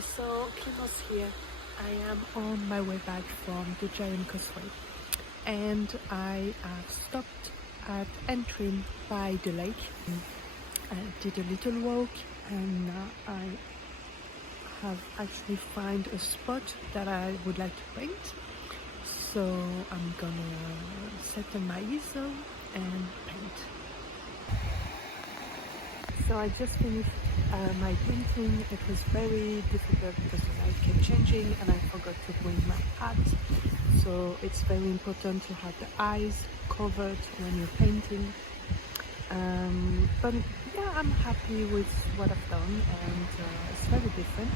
So, Kimo's here. I am on my way back from the giant Causeway, and I have stopped at entering by the lake. I did a little walk, and I have actually found a spot that I would like to paint. So I'm gonna set on my easel and paint. So I just finished my painting. It was very difficult because the light kept changing and I forgot to bring my hat. So it's very important to have the eyes covered when you're painting. But yeah, I'm happy with what I've done, and it's very different.